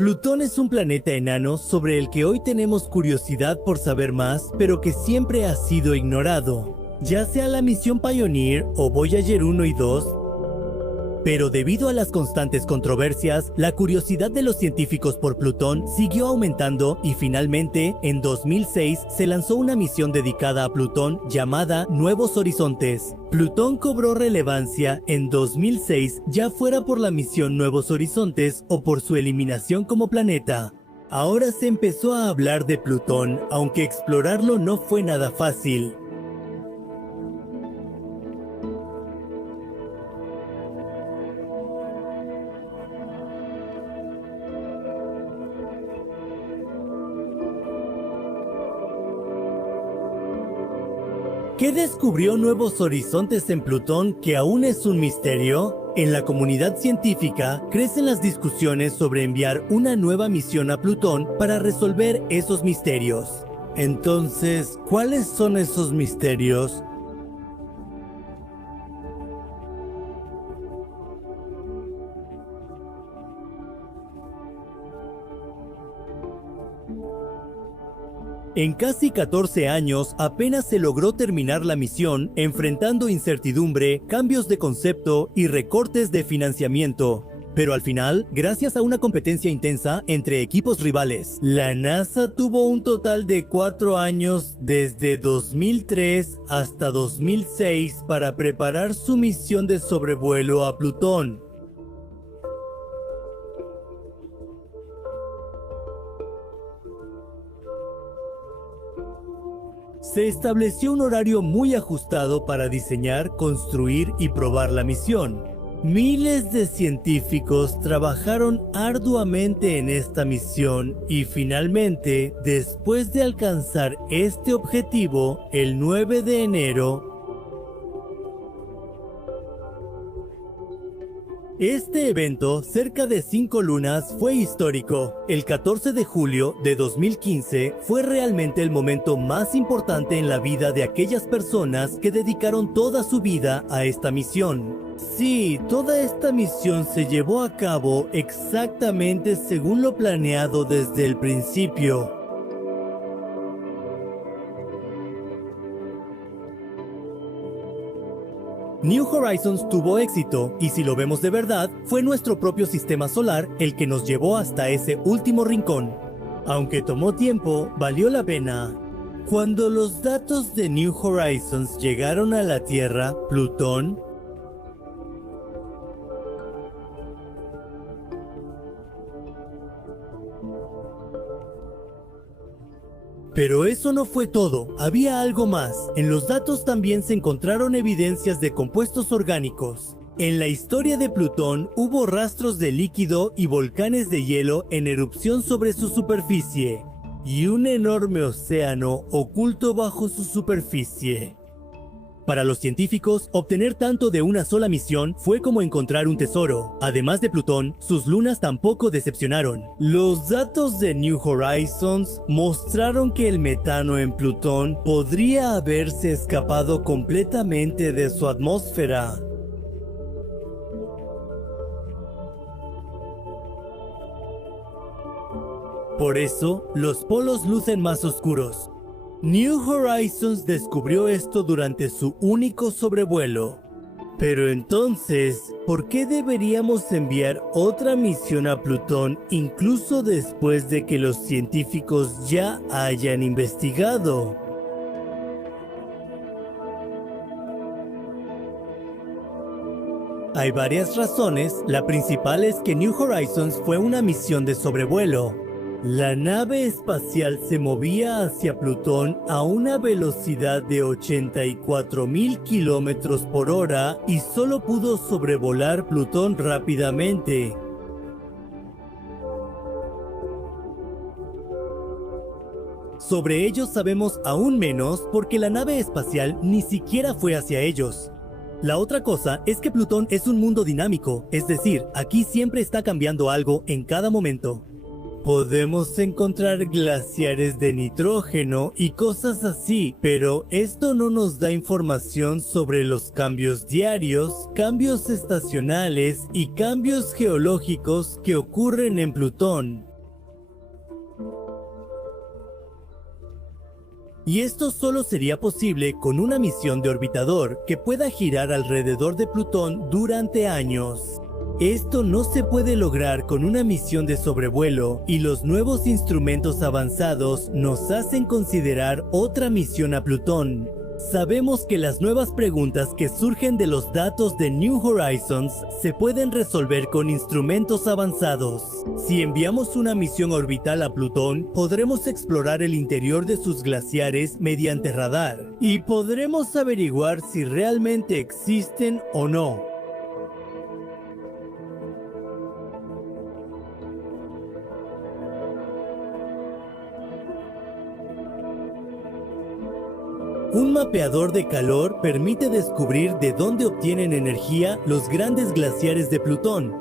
Plutón es un planeta enano sobre el que hoy tenemos curiosidad por saber más, pero que siempre ha sido ignorado, ya sea la misión Pioneer o Voyager 1 y 2. Pero debido a las constantes controversias, la curiosidad de los científicos por Plutón siguió aumentando y finalmente, en 2006, se lanzó una misión dedicada a Plutón llamada Nuevos Horizontes. Plutón cobró relevancia en 2006, ya fuera por la misión Nuevos Horizontes o por su eliminación como planeta. Ahora se empezó a hablar de Plutón, aunque explorarlo no fue nada fácil. ¿Qué descubrió Nuevos Horizontes en Plutón que aún es un misterio? En la comunidad científica crecen las discusiones sobre enviar una nueva misión a Plutón para resolver esos misterios. Entonces, ¿cuáles son esos misterios? En casi 14 años apenas se logró terminar la misión, enfrentando incertidumbre, cambios de concepto y recortes de financiamiento. Pero al final, gracias a una competencia intensa entre equipos rivales, la NASA tuvo un total de 4 años desde 2003 hasta 2006 para preparar su misión de sobrevuelo a Plutón. Se estableció un horario muy ajustado para diseñar, construir y probar la misión. Miles de científicos trabajaron arduamente en esta misión y finalmente, después de alcanzar este objetivo, el 9 de enero, este evento, cerca de 5 lunas, fue histórico. El 14 de julio de 2015 fue realmente el momento más importante en la vida de aquellas personas que dedicaron toda su vida a esta misión. Sí, toda esta misión se llevó a cabo exactamente según lo planeado desde el principio. New Horizons tuvo éxito, y si lo vemos de verdad, fue nuestro propio sistema solar el que nos llevó hasta ese último rincón. Aunque tomó tiempo, valió la pena. Cuando los datos de New Horizons llegaron a la Tierra, Plutón, pero eso no fue todo, había algo más. En los datos también se encontraron evidencias de compuestos orgánicos. En la historia de Plutón hubo rastros de líquido y volcanes de hielo en erupción sobre su superficie, y un enorme océano oculto bajo su superficie. Para los científicos, obtener tanto de una sola misión fue como encontrar un tesoro. Además de Plutón, sus lunas tampoco decepcionaron. Los datos de New Horizons mostraron que el metano en Plutón podría haberse escapado completamente de su atmósfera. Por eso, los polos lucen más oscuros. New Horizons descubrió esto durante su único sobrevuelo. Pero entonces, ¿por qué deberíamos enviar otra misión a Plutón incluso después de que los científicos ya hayan investigado? Hay varias razones, la principal es que New Horizons fue una misión de sobrevuelo. La nave espacial se movía hacia Plutón a una velocidad de 84.000 kilómetros por hora y solo pudo sobrevolar Plutón rápidamente. Sobre ellos sabemos aún menos porque la nave espacial ni siquiera fue hacia ellos. La otra cosa es que Plutón es un mundo dinámico, es decir, aquí siempre está cambiando algo en cada momento. Podemos encontrar glaciares de nitrógeno y cosas así, pero esto no nos da información sobre los cambios diarios, cambios estacionales y cambios geológicos que ocurren en Plutón. y esto solo sería posible con una misión de orbitador que pueda girar alrededor de Plutón durante años. Esto no se puede lograr con una misión de sobrevuelo, y los nuevos instrumentos avanzados nos hacen considerar otra misión a Plutón. Sabemos que las nuevas preguntas que surgen de los datos de New Horizons se pueden resolver con instrumentos avanzados. Si enviamos una misión orbital a Plutón, podremos explorar el interior de sus glaciares mediante radar, y podremos averiguar si realmente existen o no. Un mapeador de calor permite descubrir de dónde obtienen energía los grandes glaciares de Plutón.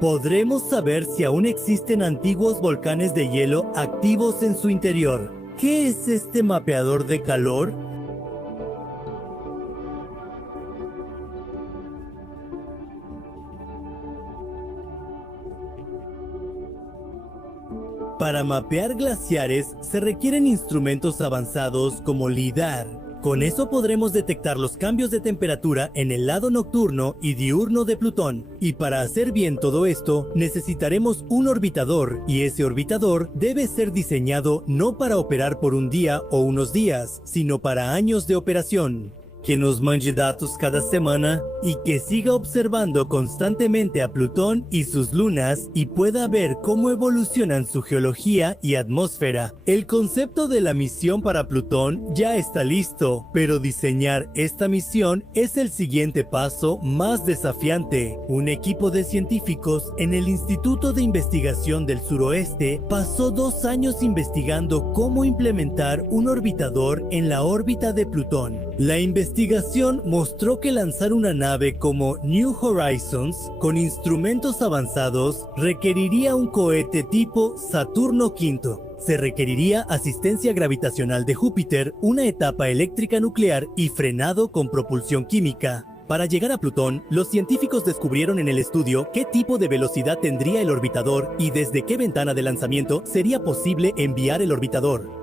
Podremos saber si aún existen antiguos volcanes de hielo activos en su interior. ¿Qué es este mapeador de calor? Para mapear glaciares se requieren instrumentos avanzados como LIDAR. Con eso podremos detectar los cambios de temperatura en el lado nocturno y diurno de Plutón. Y para hacer bien todo esto, necesitaremos un orbitador, y ese orbitador debe ser diseñado no para operar por un día o unos días, sino para años de operación. Que nos mande datos cada semana y que siga observando constantemente a Plutón y sus lunas y pueda ver cómo evolucionan su geología y atmósfera. El concepto de la misión para Plutón ya está listo, pero diseñar esta misión es el siguiente paso más desafiante. Un equipo de científicos en el Instituto de Investigación del Suroeste pasó 2 años investigando cómo implementar un orbitador en la órbita de Plutón. La investigación mostró que lanzar una nave como New Horizons con instrumentos avanzados requeriría un cohete tipo Saturno V. Se requeriría asistencia gravitacional de Júpiter, una etapa eléctrica nuclear y frenado con propulsión química. Para llegar a Plutón, los científicos descubrieron en el estudio qué tipo de velocidad tendría el orbitador y desde qué ventana de lanzamiento sería posible enviar el orbitador.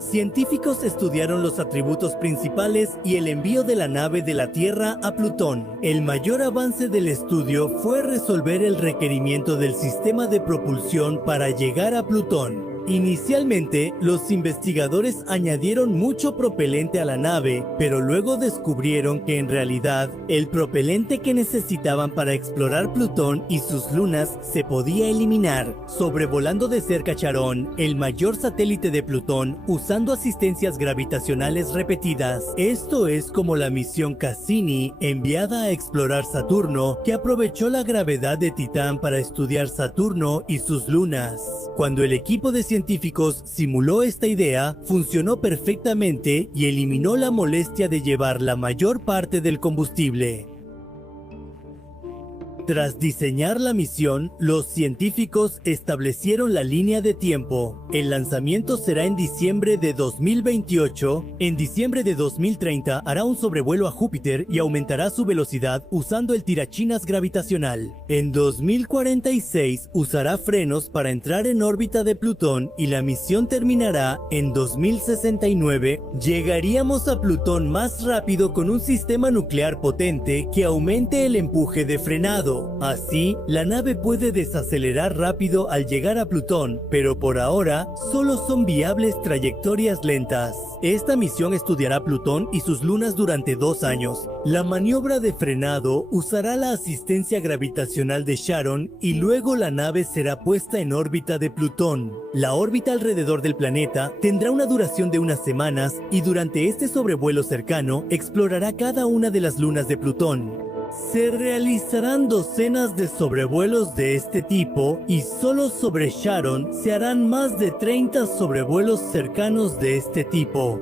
Científicos estudiaron los atributos principales y el envío de la nave de la Tierra a Plutón. El mayor avance del estudio fue resolver el requerimiento del sistema de propulsión para llegar a Plutón. Inicialmente, los investigadores añadieron mucho propelente a la nave, pero luego descubrieron que en realidad el propelente que necesitaban para explorar Plutón y sus lunas se podía eliminar. Sobrevolando de cerca Charon, el mayor satélite de Plutón, usando asistencias gravitacionales repetidas. Esto es como la misión Cassini enviada a explorar Saturno, que aprovechó la gravedad de Titán para estudiar Saturno y sus lunas. Cuando el equipo de científicos simuló esta idea, funcionó perfectamente y eliminó la molestia de llevar la mayor parte del combustible. Tras diseñar la misión, los científicos establecieron la línea de tiempo. El lanzamiento será en diciembre de 2028. En diciembre de 2030 hará un sobrevuelo a Júpiter y aumentará su velocidad usando el tirachinas gravitacional. En 2046 usará frenos para entrar en órbita de Plutón y la misión terminará en 2069. Llegaríamos a Plutón más rápido con un sistema nuclear potente que aumente el empuje de frenado. Así, la nave puede desacelerar rápido al llegar a Plutón, pero por ahora solo son viables trayectorias lentas. Esta misión estudiará Plutón y sus lunas durante 2 años. La maniobra de frenado usará la asistencia gravitacional de Charon y luego la nave será puesta en órbita de Plutón. La órbita alrededor del planeta tendrá una duración de unas semanas y durante este sobrevuelo cercano explorará cada una de las lunas de Plutón. Se realizarán docenas de sobrevuelos de este tipo y solo sobre Charon se harán más de 30 sobrevuelos cercanos de este tipo.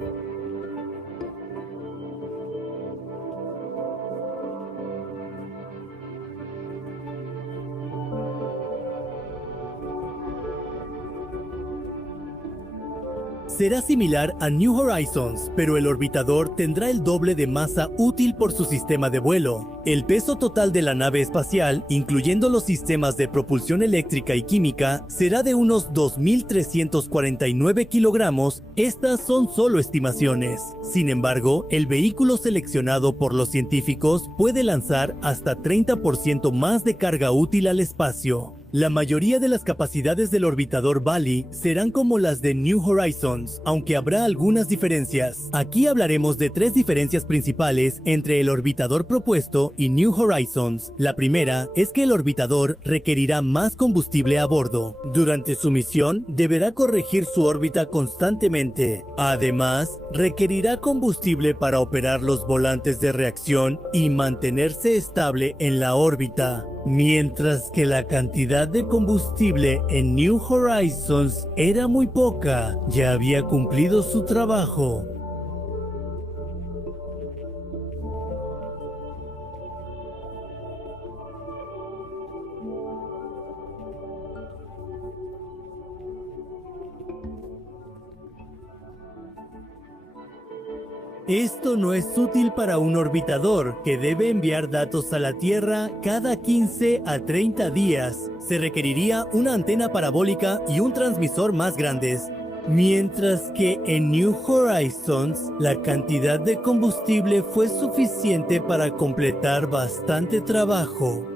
Será similar a New Horizons, pero el orbitador tendrá el doble de masa útil por su sistema de vuelo. El peso total de la nave espacial, incluyendo los sistemas de propulsión eléctrica y química, será de unos 2.349 kilogramos. Estas son solo estimaciones. Sin embargo, el vehículo seleccionado por los científicos puede lanzar hasta 30% más de carga útil al espacio. La mayoría de las capacidades del orbitador Valley serán como las de New Horizons, aunque habrá algunas diferencias. Aquí hablaremos de 3 diferencias principales entre el orbitador propuesto y New Horizons. La primera es que el orbitador requerirá más combustible a bordo. Durante su misión, deberá corregir su órbita constantemente. Además, requerirá combustible para operar los volantes de reacción y mantenerse estable en la órbita. Mientras que la cantidad de combustible en New Horizons era muy poca, ya había cumplido su trabajo. Esto no es útil para un orbitador que debe enviar datos a la Tierra cada 15 a 30 días. Se requeriría una antena parabólica y un transmisor más grandes. Mientras que en New Horizons, la cantidad de combustible fue suficiente para completar bastante trabajo.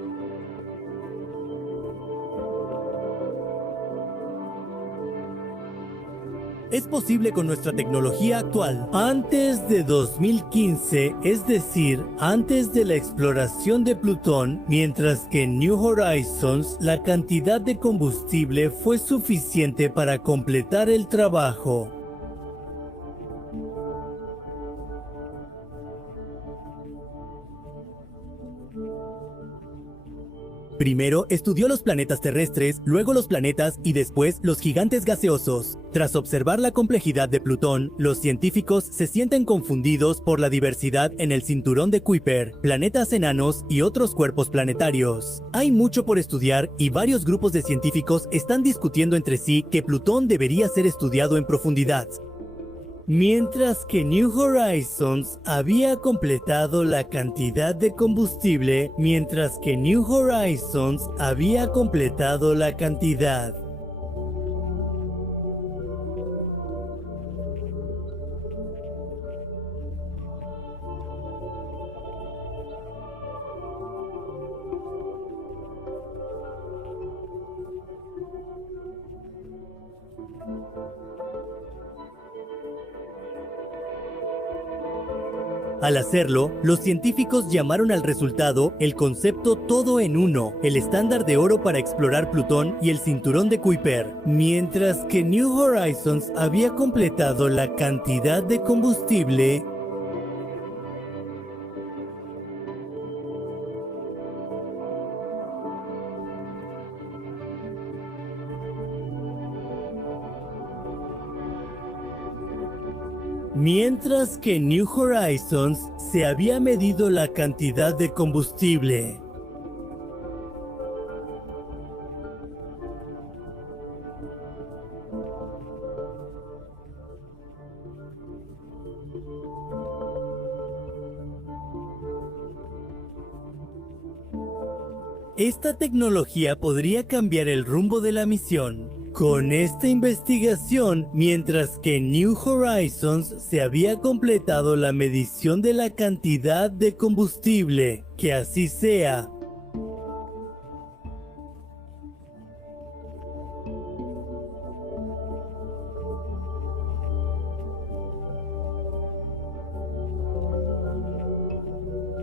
Es posible con nuestra tecnología actual. Antes de 2015, es decir, antes de la exploración de Plutón, mientras que en New Horizons la cantidad de combustible fue suficiente para completar el trabajo. Primero estudió los planetas terrestres, luego los planetas y después los gigantes gaseosos. Tras observar la complejidad de Plutón, los científicos se sienten confundidos por la diversidad en el cinturón de Kuiper, planetas enanos y otros cuerpos planetarios. Hay mucho por estudiar y varios grupos de científicos están discutiendo entre sí que Plutón debería ser estudiado en profundidad. Mientras que New Horizons había completado la cantidad de combustible, mientras que New Horizons había completado la cantidad. Al hacerlo, los científicos llamaron al resultado el concepto todo en uno, el estándar de oro para explorar Plutón y el cinturón de Kuiper. Mientras que New Horizons había completado la cantidad de combustible, mientras que en New Horizons se había medido la cantidad de combustible. Esta tecnología podría cambiar el rumbo de la misión. Con esta investigación, mientras que en New Horizons se había completado la medición de la cantidad de combustible, que así sea.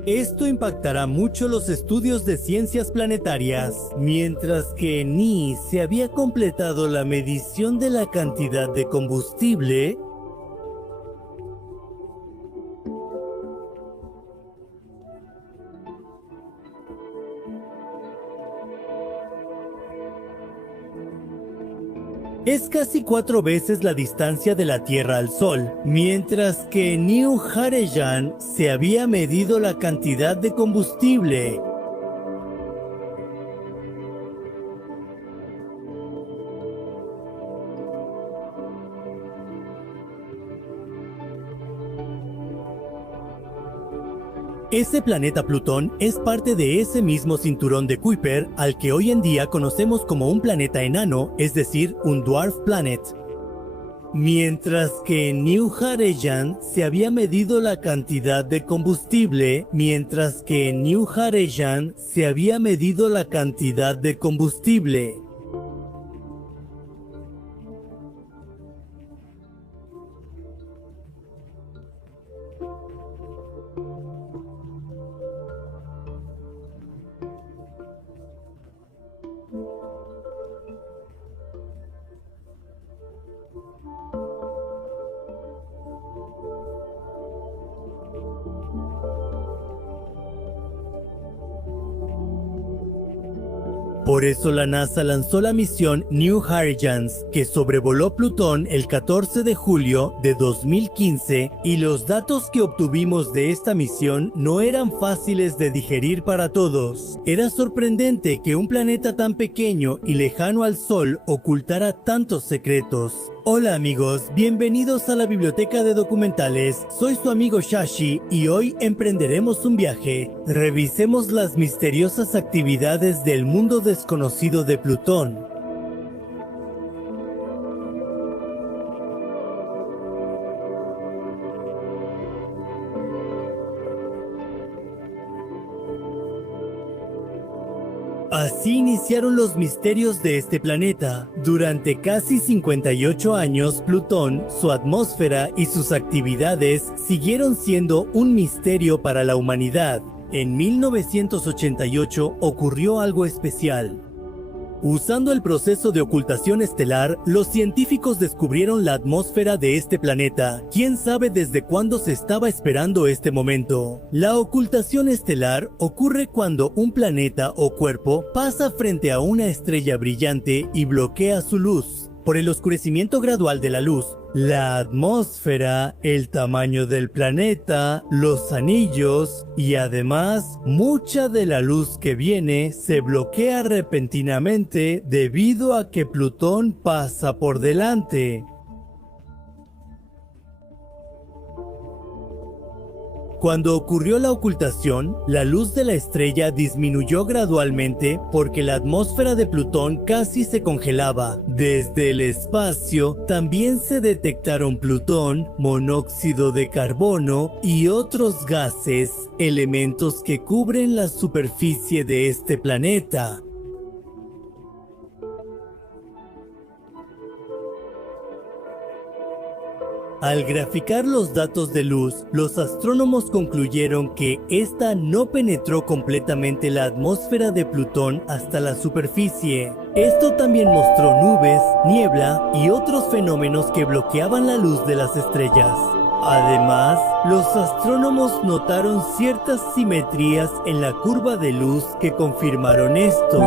Esto impactará mucho los estudios de ciencias planetarias, mientras que en Ni se había completado la medición de la cantidad de combustible. Es casi 4 veces la distancia de la Tierra al Sol, mientras que en New Harejan se había medido la cantidad de combustible. Ese planeta Plutón es parte de ese mismo cinturón de Kuiper al que hoy en día conocemos como un planeta enano, es decir, un dwarf planet. Mientras que en New Hareyan se había medido la cantidad de combustible, Por eso la NASA lanzó la misión New Haryans, que sobrevoló Plutón el 14 de julio de 2015, y los datos que obtuvimos de esta misión no eran fáciles de digerir para todos. Era sorprendente que un planeta tan pequeño y lejano al Sol ocultara tantos secretos. Hola amigos, bienvenidos a la Biblioteca de Documentales. Soy su amigo Shashi y hoy emprenderemos un viaje. Revisemos las misteriosas actividades del mundo desconocido de Plutón. Así iniciaron los misterios de este planeta. Durante casi 58 años, Plutón, su atmósfera y sus actividades siguieron siendo un misterio para la humanidad. En 1988 ocurrió algo especial. Usando el proceso de ocultación estelar, los científicos descubrieron la atmósfera de este planeta. ¿Quién sabe desde cuándo se estaba esperando este momento? La ocultación estelar ocurre cuando un planeta o cuerpo pasa frente a una estrella brillante y bloquea su luz. Por el oscurecimiento gradual de la luz, la atmósfera, el tamaño del planeta, los anillos y además mucha de la luz que viene se bloquea repentinamente debido a que Plutón pasa por delante. Cuando ocurrió la ocultación, la luz de la estrella disminuyó gradualmente porque la atmósfera de Plutón casi se congelaba. Desde el espacio también se detectaron plutón, monóxido de carbono y otros gases, elementos que cubren la superficie de este planeta. Al graficar los datos de luz, los astrónomos concluyeron que esta no penetró completamente la atmósfera de Plutón hasta la superficie. Esto también mostró nubes, niebla y otros fenómenos que bloqueaban la luz de las estrellas. Además, los astrónomos notaron ciertas simetrías en la curva de luz que confirmaron esto.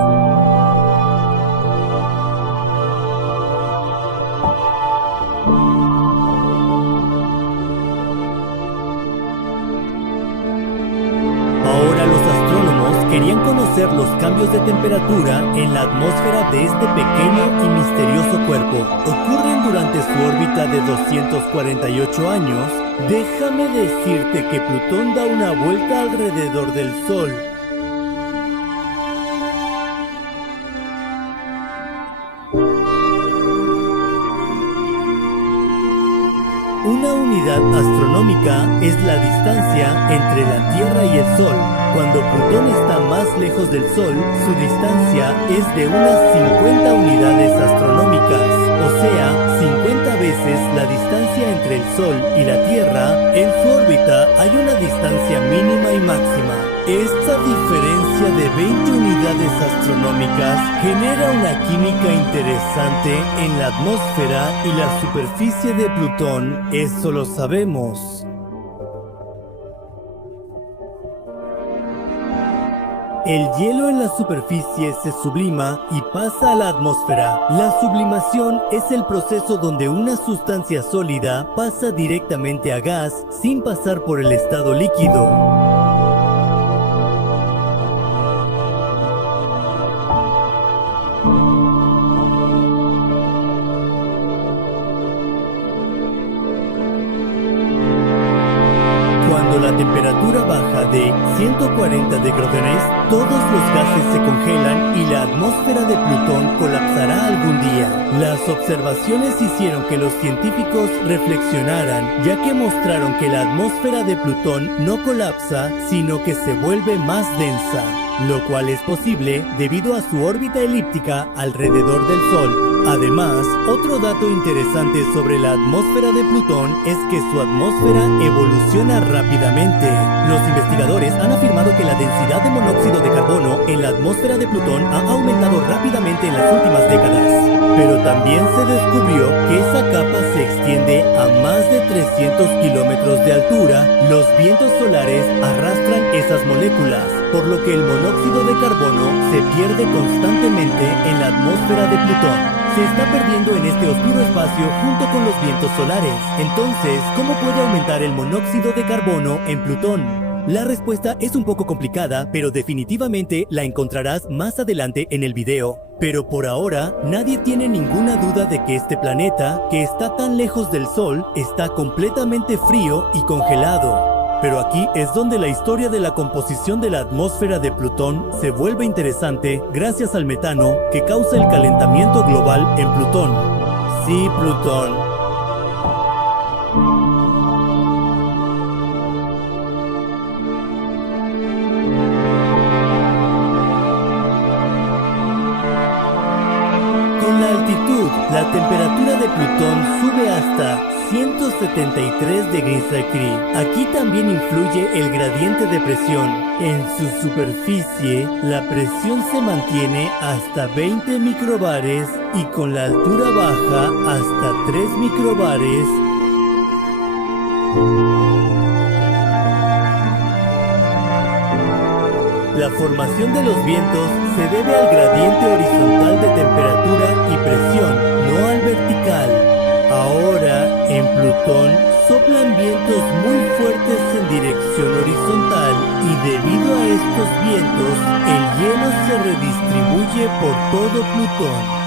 Ahora los astrónomos querían conocer los cambios de temperatura en la atmósfera de este pequeño y misterioso cuerpo. Ocurren durante su órbita de 248 años. Déjame decirte que Plutón da una vuelta alrededor del Sol. Una unidad astronómica es la distancia entre la Tierra y el Sol. Cuando Plutón está más lejos del Sol, su distancia es de unas 50 unidades astronómicas, o sea, 50 veces la distancia entre el Sol y la Tierra. En su órbita hay una distancia mínima y máxima. Esta diferencia de 20 unidades astronómicas genera una química interesante en la atmósfera y la superficie de Plutón, eso lo sabemos. El hielo en la superficie se sublima y pasa a la atmósfera. La sublimación es el proceso donde una sustancia sólida pasa directamente a gas sin pasar por el estado líquido. Cuando la temperatura baja de 140 grados, todos los gases se congelan y la atmósfera de Plutón colapsará algún día. Las observaciones hicieron que los científicos reflexionaran, ya que mostraron que la atmósfera de Plutón no colapsa, sino que se vuelve más densa, lo cual es posible debido a su órbita elíptica alrededor del Sol. Además, otro dato interesante sobre la atmósfera de Plutón es que su atmósfera evoluciona rápidamente. Los investigadores han afirmado que la densidad de monóxido de carbono en la atmósfera de Plutón ha aumentado rápidamente en las últimas décadas. Pero también se descubrió que esa capa se extiende a más de 300 kilómetros de altura. Los vientos solares arrastran esas moléculas, por lo que el monóxido de carbono se pierde constantemente en la atmósfera de Plutón. Se está perdiendo en este oscuro espacio junto con los vientos solares. Entonces, ¿cómo puede aumentar el monóxido de carbono en Plutón? La respuesta es un poco complicada, pero definitivamente la encontrarás más adelante en el video. Pero por ahora, nadie tiene ninguna duda de que este planeta, que está tan lejos del Sol, está completamente frío y congelado. Pero aquí es donde la historia de la composición de la atmósfera de Plutón se vuelve interesante gracias al metano que causa el calentamiento global en Plutón. Sí, Plutón. Con la altitud, la temperatura de Plutón sube hasta 173 degrees Celsius. Aquí también influye el gradiente de presión. En su superficie, la presión se mantiene hasta 20 microbares y con la altura baja hasta 3 microbares. La formación de los vientos se debe al gradiente horizontal de temperatura y presión, no al vertical. Ahora, en Plutón, soplan vientos muy fuertes en dirección horizontal y debido a estos vientos, el hielo se redistribuye por todo Plutón.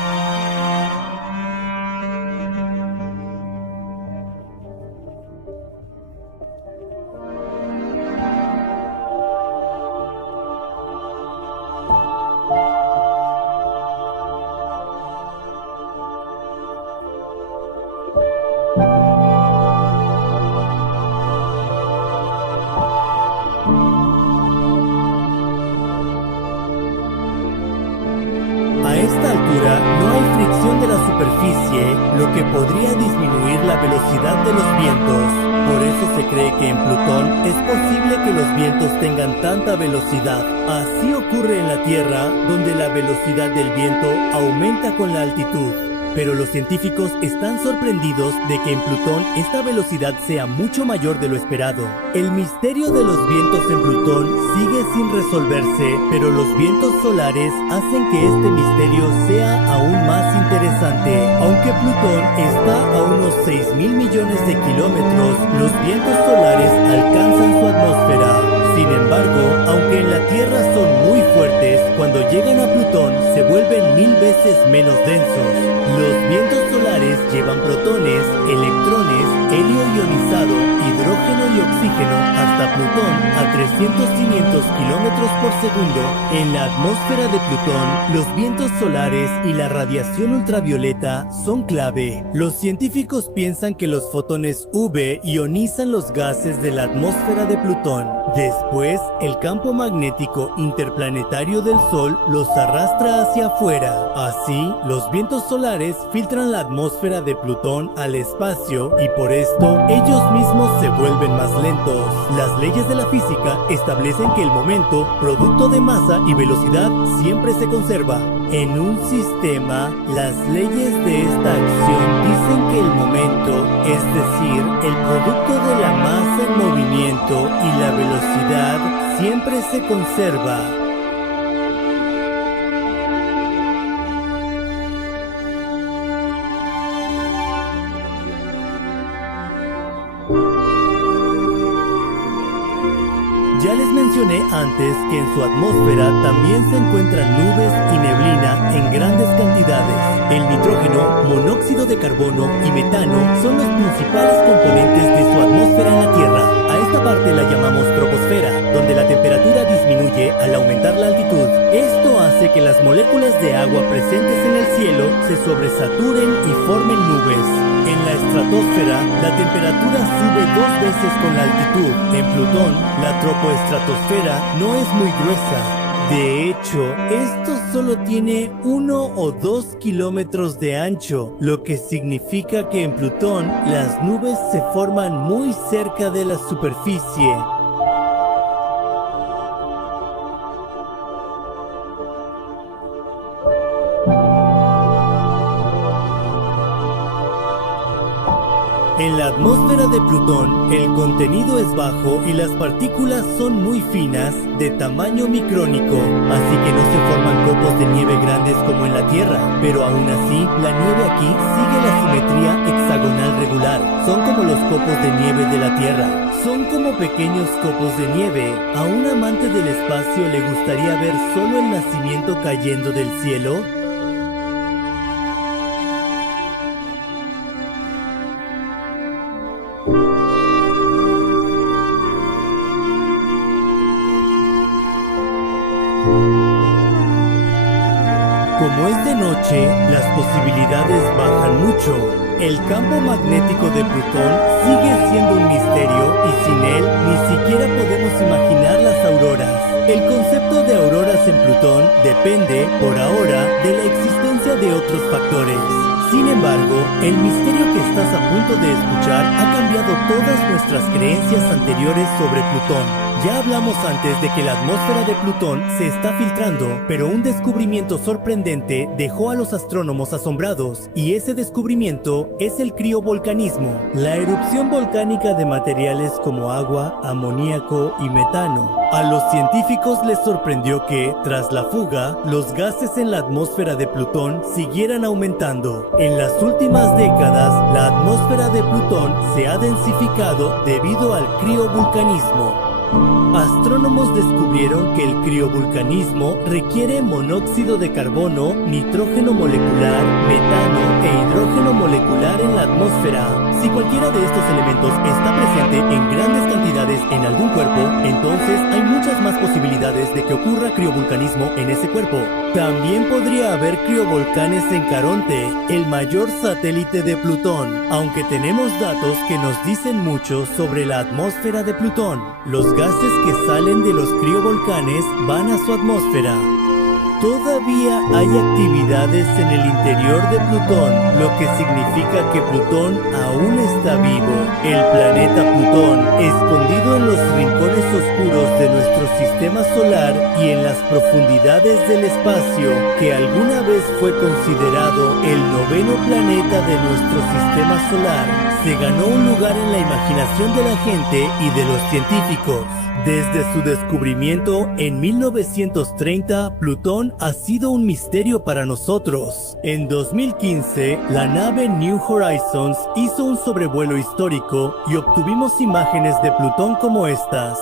A esta altura no hay fricción de la superficie, lo que podría disminuir la velocidad de los vientos. Por eso se cree que en Plutón es posible que los vientos tengan tanta velocidad. Así ocurre en la Tierra, donde la velocidad del viento aumenta con la altitud. Pero los científicos están sorprendidos de que en Plutón esta velocidad sea mucho mayor de lo esperado. El misterio de los vientos en Plutón sigue sin resolverse, pero los vientos solares hacen que este misterio sea aún más interesante. Aunque Plutón está a unos 6.000 millones de kilómetros, los vientos solares alcanzan su atmósfera. Sin embargo, aunque en la Tierra son muy fuertes, cuando llegan a Plutón se vuelven 1000 veces menos densos. Los vientos solares llevan protones, electrones, helio ionizado, hidrógeno y oxígeno hasta Plutón a 300-500 kilómetros por segundo. En la atmósfera de Plutón, los vientos solares y la radiación ultravioleta son clave. Los científicos piensan que los fotones UV ionizan los gases de la atmósfera de Plutón. Después, el campo magnético interplanetario del Sol los arrastra hacia afuera. Así, los vientos solares filtran la atmósfera de Plutón al espacio y por esto ellos mismos se vuelven más lentos. Las leyes de la física establecen que el momento, producto de masa y velocidad, siempre se conserva. En un sistema, las leyes de esta acción dicen que el momento, es decir, el producto de la masa en movimiento y la velocidad, siempre se conserva. Ya les mencioné antes que en su atmósfera también se encuentran nubes y neblina en grandes cantidades. El nitrógeno, monóxido de carbono y metano son los principales componentes de su atmósfera en la Tierra. A esta parte la llamamos troposfera, donde la temperatura disminuye al aumentar la altitud. Esto hace que las moléculas de agua presentes en el cielo se sobresaturen y formen nubes. En la estratosfera, la temperatura sube 2 veces con la altitud. En Plutón, la tropoestratosfera no es muy gruesa. De hecho, esto solo tiene 1 o 2 kilómetros de ancho, lo que significa que en Plutón las nubes se forman muy cerca de la superficie. En la atmósfera de Plutón, el contenido es bajo y las partículas son muy finas, de tamaño micrónico, así que no se forman copos de nieve grandes como en la Tierra, pero aún así, la nieve aquí sigue la simetría hexagonal regular. Son como los copos de nieve de la Tierra. Son como pequeños copos de nieve. ¿A un amante del espacio le gustaría ver solo el nacimiento cayendo del cielo? Como es de noche, las posibilidades bajan mucho. El campo magnético de Plutón sigue siendo un misterio y sin él ni siquiera podemos imaginar las auroras. El concepto de auroras en Plutón depende, por ahora, de la existencia de otros factores. Sin embargo, el misterio que estás a punto de escuchar ha cambiado todas nuestras creencias anteriores sobre Plutón. Ya hablamos antes de que la atmósfera de Plutón se está filtrando, pero un descubrimiento sorprendente dejó a los astrónomos asombrados, y ese descubrimiento es el criovolcanismo, la erupción volcánica de materiales como agua, amoníaco y metano. A los científicos les sorprendió que, tras la fuga, los gases en la atmósfera de Plutón siguieran aumentando. En las últimas décadas, la atmósfera de Plutón se ha densificado debido al criovolcanismo. Astrónomos descubrieron que el criovolcanismo requiere monóxido de carbono, nitrógeno molecular, metano e hidrógeno molecular en la atmósfera. Si cualquiera de estos elementos está presente en grandes cantidades en algún cuerpo, entonces hay muchas más posibilidades de que ocurra criovolcanismo en ese cuerpo. También podría haber criovolcanes en Caronte, el mayor satélite de Plutón, aunque tenemos datos que nos dicen mucho sobre la atmósfera de Plutón. Los gases que salen de los criovolcanes van a su atmósfera. Todavía hay actividades en el interior de Plutón, lo que significa que Plutón aún está vivo. El planeta Plutón, escondido en los rincones oscuros de nuestro sistema solar y en las profundidades del espacio, que alguna vez fue considerado el 9º planeta de nuestro sistema solar, se ganó un lugar en la imaginación de la gente y de los científicos. Desde su descubrimiento en 1930, Plutón ha sido un misterio para nosotros. En 2015, la nave New Horizons hizo un sobrevuelo histórico y obtuvimos imágenes de Plutón como estas.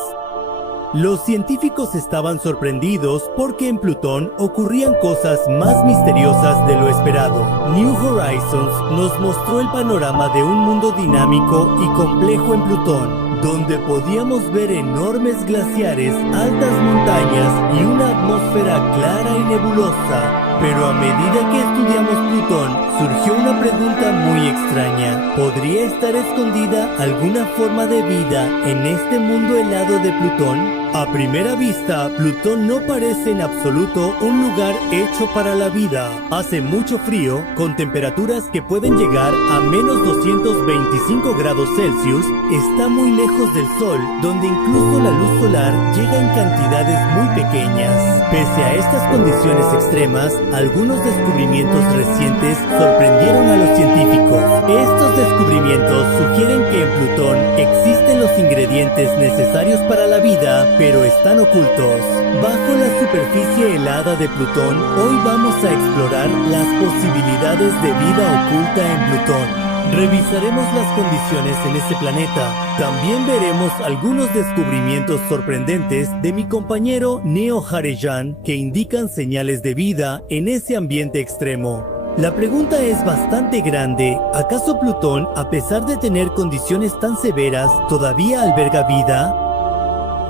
Los científicos estaban sorprendidos porque en Plutón ocurrían cosas más misteriosas de lo esperado. New Horizons nos mostró el panorama de un mundo dinámico y complejo en Plutón, donde podíamos ver enormes glaciares, altas montañas y una atmósfera clara y nebulosa. Pero a medida que estudiamos Plutón, surgió una pregunta muy extraña. ¿Podría estar escondida alguna forma de vida en este mundo helado de Plutón? A primera vista, Plutón no parece en absoluto un lugar hecho para la vida. Hace mucho frío, con temperaturas que pueden llegar a menos 225 grados Celsius, está muy lejos del Sol, donde incluso la luz solar llega en cantidades muy pequeñas. Pese a estas condiciones extremas, algunos descubrimientos recientes sorprendieron a los científicos. Estos descubrimientos sugieren que en Plutón existen los ingredientes necesarios para la vida, pero están ocultos. Bajo la superficie helada de Plutón, hoy vamos a explorar las posibilidades de vida oculta en Plutón. Revisaremos las condiciones en este planeta. También veremos algunos descubrimientos sorprendentes de mi compañero Neo Hareyan que indican señales de vida en ese ambiente extremo. La pregunta es bastante grande. ¿Acaso Plutón, a pesar de tener condiciones tan severas, todavía alberga vida?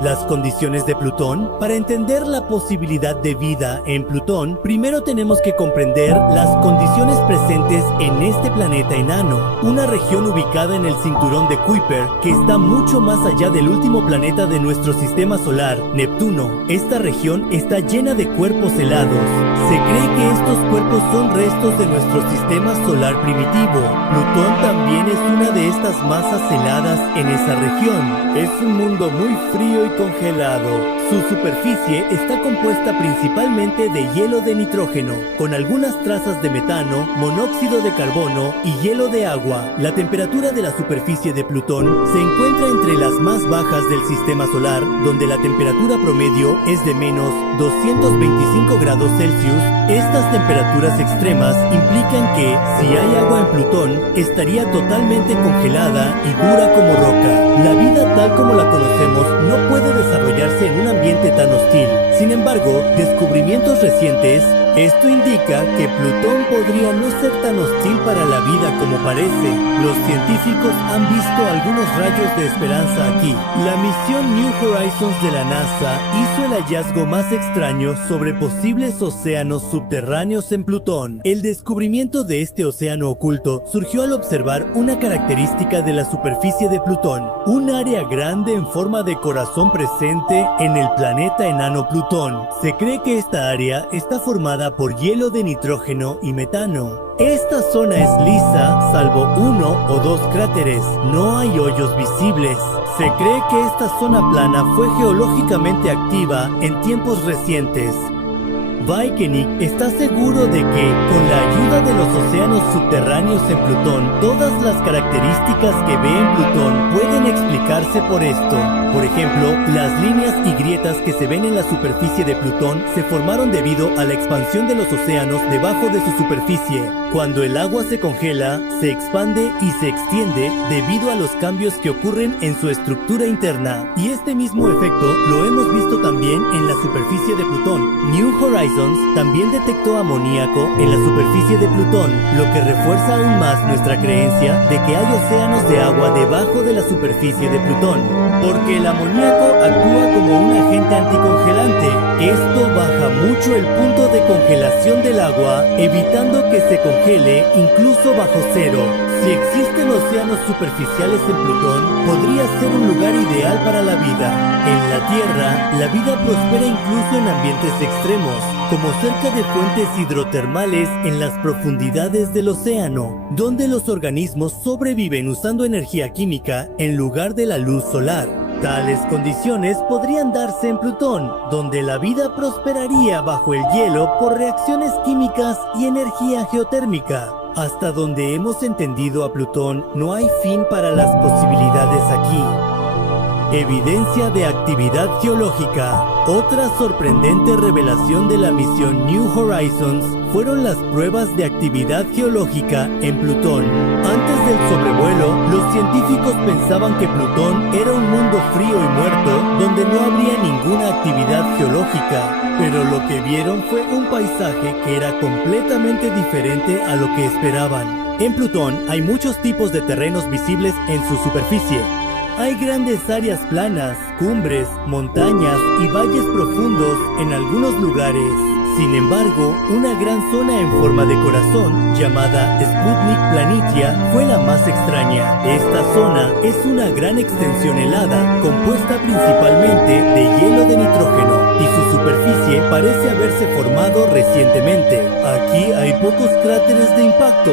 Las condiciones de Plutón. Para entender la posibilidad de vida en Plutón, primero tenemos que comprender las condiciones presentes en este planeta enano, una región ubicada en el cinturón de Kuiper, que está mucho más allá del último planeta de nuestro sistema solar, Neptuno. Esta región está llena de cuerpos helados. Se cree que estos cuerpos son restos de nuestro sistema solar primitivo. Plutón también es una de estas masas heladas en esa región. Es un mundo muy frío y congelado. Su superficie está compuesta principalmente de hielo de nitrógeno, con algunas trazas de metano, monóxido de carbono y hielo de agua. La temperatura de la superficie de Plutón se encuentra entre las más bajas del sistema solar, donde la temperatura promedio es de menos 225 grados Celsius. Estas temperaturas extremas implican que, si hay agua en Plutón, estaría totalmente congelada y dura como roca. La vida tal como la conocemos no puede desarrollarse en un ambiente tan hostil. Sin embargo, descubrimientos recientes, esto indica que Plutón podría no ser tan hostil para la vida como parece. Los científicos han visto algunos rayos de esperanza aquí. La misión New Horizons de la NASA hizo el hallazgo más extraño sobre posibles océanos subterráneos en Plutón. El descubrimiento de este océano oculto surgió al observar una característica de la superficie de Plutón, un área grande en forma de corazón presente en el planeta enano Plutón. Se cree que esta área está formada por hielo de nitrógeno y metano. Esta zona es lisa, salvo 1 o 2 cráteres. No hay hoyos visibles. Se cree que esta zona plana fue geológicamente activa en tiempos recientes. Vicenic está seguro de que, con la ayuda de los océanos subterráneos en Plutón, todas las características que ve en Plutón pueden explicarse por esto. Por ejemplo, las líneas y grietas que se ven en la superficie de Plutón se formaron debido a la expansión de los océanos debajo de su superficie. Cuando el agua se congela, se expande y se extiende debido a los cambios que ocurren en su estructura interna. Y este mismo efecto lo hemos visto también en la superficie de Plutón. New Horizons también detectó amoníaco en la superficie de Plutón, lo que refuerza aún más nuestra creencia de que hay océanos de agua debajo de la superficie de Plutón, porque el amoníaco actúa como un agente anticongelante. Esto baja mucho el punto de congelación del agua, evitando que se congele incluso bajo cero. Si existen océanos superficiales en Plutón, podría ser un lugar ideal para la vida. En la Tierra, la vida prospera incluso en ambientes extremos, como cerca de fuentes hidrotermales en las profundidades del océano, donde los organismos sobreviven usando energía química en lugar de la luz solar. Tales condiciones podrían darse en Plutón, donde la vida prosperaría bajo el hielo por reacciones químicas y energía geotérmica. Hasta donde hemos entendido a Plutón, no hay fin para las posibilidades aquí. Evidencia de actividad geológica. Otra sorprendente revelación de la misión New Horizons fueron las pruebas de actividad geológica en Plutón. Antes del sobrevuelo, los científicos pensaban que Plutón era un mundo frío y muerto donde no habría ninguna actividad geológica. Pero lo que vieron fue un paisaje que era completamente diferente a lo que esperaban. En Plutón hay muchos tipos de terrenos visibles en su superficie. Hay grandes áreas planas, cumbres, montañas y valles profundos en algunos lugares. Sin embargo, una gran zona en forma de corazón, llamada Sputnik Planitia, fue la más extraña. Esta zona es una gran extensión helada, compuesta principalmente de hielo de nitrógeno, y su superficie parece haberse formado recientemente. Aquí hay pocos cráteres de impacto.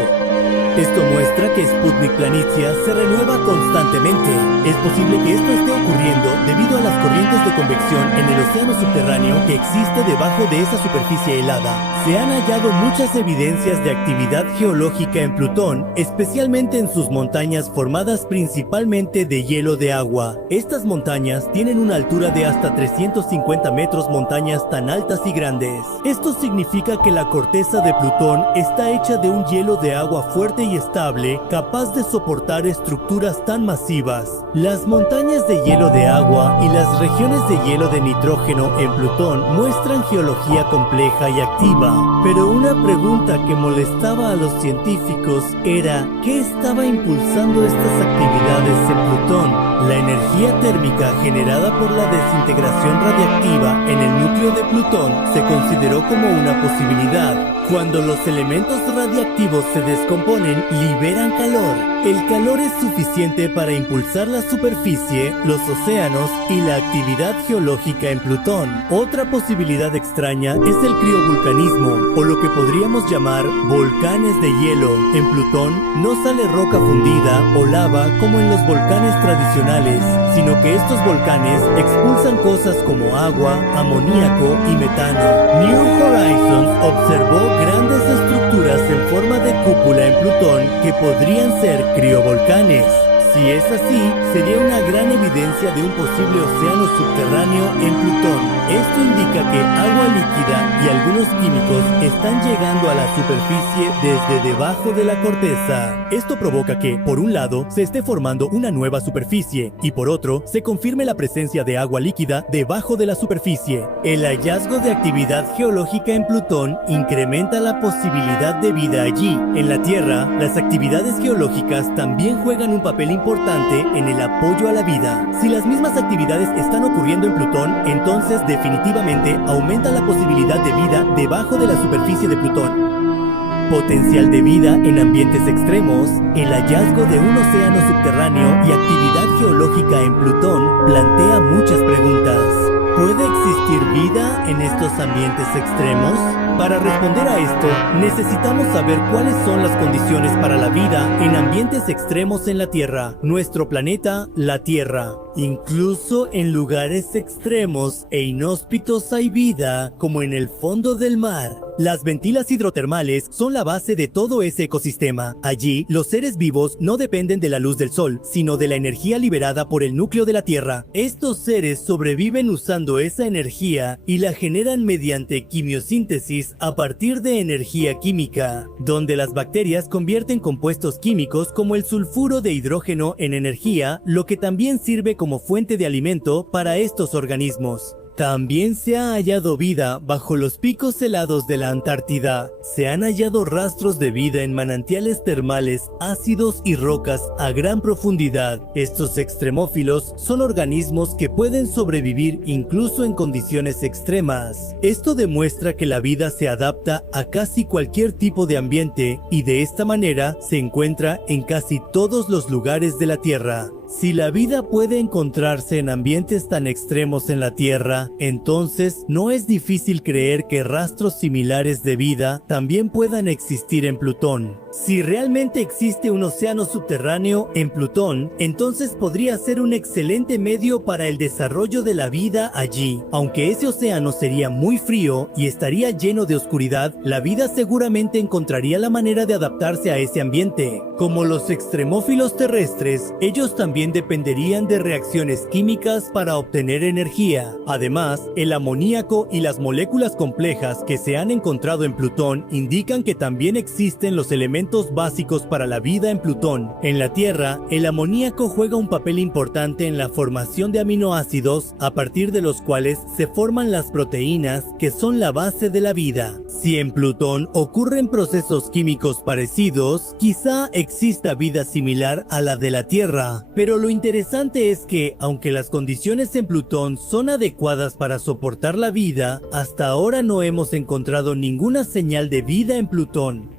Esto muestra que Sputnik Planitia se renueva constantemente. Es posible que esto esté ocurriendo debido a las corrientes de convección en el océano subterráneo que existe debajo de esa superficie superficie helada. Se han hallado muchas evidencias de actividad geológica en Plutón, especialmente en sus montañas formadas principalmente de hielo de agua. Estas montañas tienen una altura de hasta 350 metros, montañas tan altas y grandes. Esto significa que la corteza de Plutón está hecha de un hielo de agua fuerte y estable, capaz de soportar estructuras tan masivas. Las montañas de hielo de agua y las regiones de hielo de nitrógeno en Plutón muestran geología compleja y activa. Pero una pregunta que molestaba a los científicos era ¿qué estaba impulsando estas actividades en Plutón? La energía térmica generada por la desintegración radiactiva en el núcleo de Plutón se consideró como una posibilidad. Cuando los elementos radiactivos se descomponen, liberan calor. El calor es suficiente para impulsar la superficie, los océanos y la actividad geológica en Plutón. Otra posibilidad extraña es el criovulcanismo, o lo que podríamos llamar volcanes de hielo. En Plutón no sale roca fundida o lava como en los volcanes tradicionales, sino que estos volcanes expulsan cosas como agua, amoníaco y metano. New Horizons observó grandes estructuras en forma de cúpula en Plutón que podrían ser criovolcanes. Si es así, sería una gran evidencia de un posible océano subterráneo en Plutón. Esto indica que agua líquida y algunos químicos están llegando a la superficie desde debajo de la corteza. Esto provoca que, por un lado, se esté formando una nueva superficie y por otro, se confirme la presencia de agua líquida debajo de la superficie. El hallazgo de actividad geológica en Plutón incrementa la posibilidad de vida allí. En la Tierra, las actividades geológicas también juegan un papel importante en el apoyo a la vida. Si las mismas actividades están ocurriendo en Plutón, entonces definitivamente aumenta la posibilidad de vida debajo de la superficie de Plutón. Potencial de vida en ambientes extremos, el hallazgo de un océano subterráneo y actividad geológica en Plutón plantea muchas preguntas. ¿Puede existir vida en estos ambientes extremos? Para responder a esto, necesitamos saber cuáles son las condiciones para la vida en ambientes extremos en la Tierra, nuestro planeta, la Tierra. Incluso en lugares extremos e inhóspitos hay vida, como en el fondo del mar. Las ventilas hidrotermales son la base de todo ese ecosistema. Allí, los seres vivos no dependen de la luz del sol, sino de la energía liberada por el núcleo de la Tierra. Estos seres sobreviven usando esa energía y la generan mediante quimiosíntesis a partir de energía química, donde las bacterias convierten compuestos químicos como el sulfuro de hidrógeno en energía, lo que también sirve como fuente de alimento para estos organismos. También se ha hallado vida bajo los picos helados de la Antártida. Se han hallado rastros de vida en manantiales termales ácidos y rocas a gran profundidad. Estos extremófilos son organismos que pueden sobrevivir incluso en condiciones extremas. Esto demuestra que la vida se adapta a casi cualquier tipo de ambiente y de esta manera se encuentra en casi todos los lugares de la Tierra. Si la vida puede encontrarse en ambientes tan extremos en la Tierra, entonces no es difícil creer que rastros similares de vida también puedan existir en Plutón. Si realmente existe un océano subterráneo en Plutón, entonces podría ser un excelente medio para el desarrollo de la vida allí. Aunque ese océano sería muy frío y estaría lleno de oscuridad, la vida seguramente encontraría la manera de adaptarse a ese ambiente. Como los extremófilos terrestres, ellos también dependerían de reacciones químicas para obtener energía. Además, el amoníaco y las moléculas complejas que se han encontrado en Plutón indican que también existen los elementos básicos para la vida en Plutón. En la Tierra, el amoníaco juega un papel importante en la formación de aminoácidos, a partir de los cuales se forman las proteínas que son la base de la vida. Si en Plutón ocurren procesos químicos parecidos, quizá exista vida similar a la de la Tierra. Pero lo interesante es que, aunque las condiciones en Plutón son adecuadas para soportar la vida, hasta ahora no hemos encontrado ninguna señal de vida en Plutón.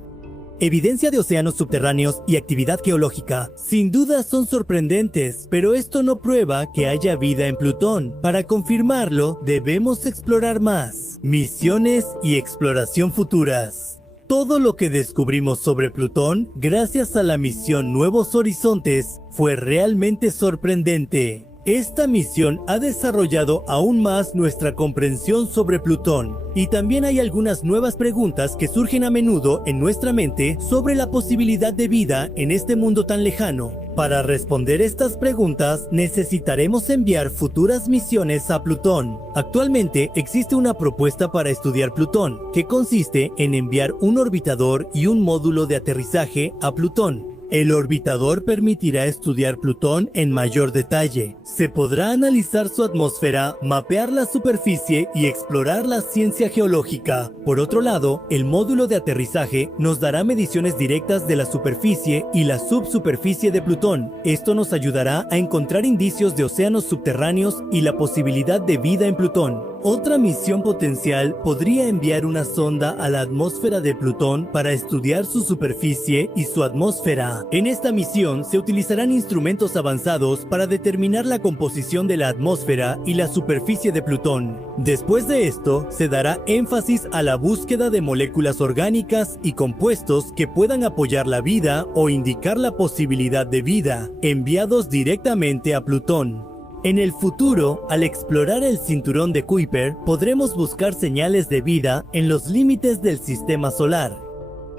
Evidencia de océanos subterráneos y actividad geológica. Sin duda son sorprendentes, pero esto no prueba que haya vida en Plutón. Para confirmarlo, debemos explorar más. Misiones y exploración futuras. Todo lo que descubrimos sobre Plutón, gracias a la misión Nuevos Horizontes, fue realmente sorprendente. Esta misión ha desarrollado aún más nuestra comprensión sobre Plutón, y también hay algunas nuevas preguntas que surgen a menudo en nuestra mente sobre la posibilidad de vida en este mundo tan lejano. Para responder estas preguntas, necesitaremos enviar futuras misiones a Plutón. Actualmente existe una propuesta para estudiar Plutón, que consiste en enviar un orbitador y un módulo de aterrizaje a Plutón. El orbitador permitirá estudiar Plutón en mayor detalle. Se podrá analizar su atmósfera, mapear la superficie y explorar la ciencia geológica. Por otro lado, el módulo de aterrizaje nos dará mediciones directas de la superficie y la subsuperficie de Plutón. Esto nos ayudará a encontrar indicios de océanos subterráneos y la posibilidad de vida en Plutón. Otra misión potencial podría enviar una sonda a la atmósfera de Plutón para estudiar su superficie y su atmósfera. En esta misión se utilizarán instrumentos avanzados para determinar la composición de la atmósfera y la superficie de Plutón. Después de esto, se dará énfasis a la búsqueda de moléculas orgánicas y compuestos que puedan apoyar la vida o indicar la posibilidad de vida, enviados directamente a Plutón. En el futuro, al explorar el cinturón de Kuiper, podremos buscar señales de vida en los límites del sistema solar.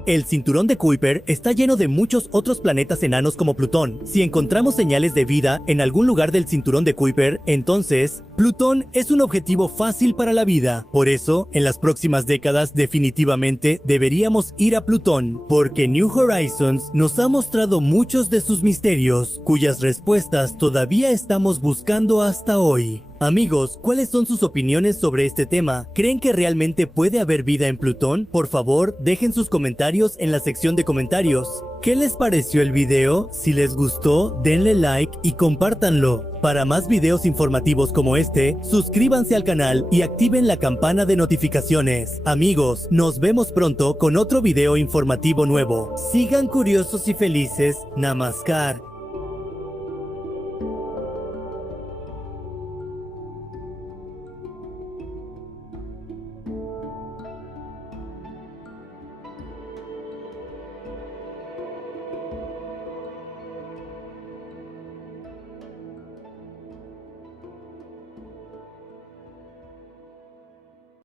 El cinturón de Kuiper está lleno de muchos otros planetas enanos como Plutón. Si encontramos señales de vida en algún lugar del cinturón de Kuiper, entonces Plutón es un objetivo fácil para la vida. Por eso, en las próximas décadas definitivamente deberíamos ir a Plutón, porque New Horizons nos ha mostrado muchos de sus misterios, cuyas respuestas todavía estamos buscando hasta hoy. Amigos, ¿cuáles son sus opiniones sobre este tema? ¿Creen que realmente puede haber vida en Plutón? Por favor, dejen sus comentarios en la sección de comentarios. ¿Qué les pareció el video? Si les gustó, denle like y compártanlo. Para más videos informativos como este, suscríbanse al canal y activen la campana de notificaciones. Amigos, nos vemos pronto con otro video informativo nuevo. Sigan curiosos y felices. Namaskar.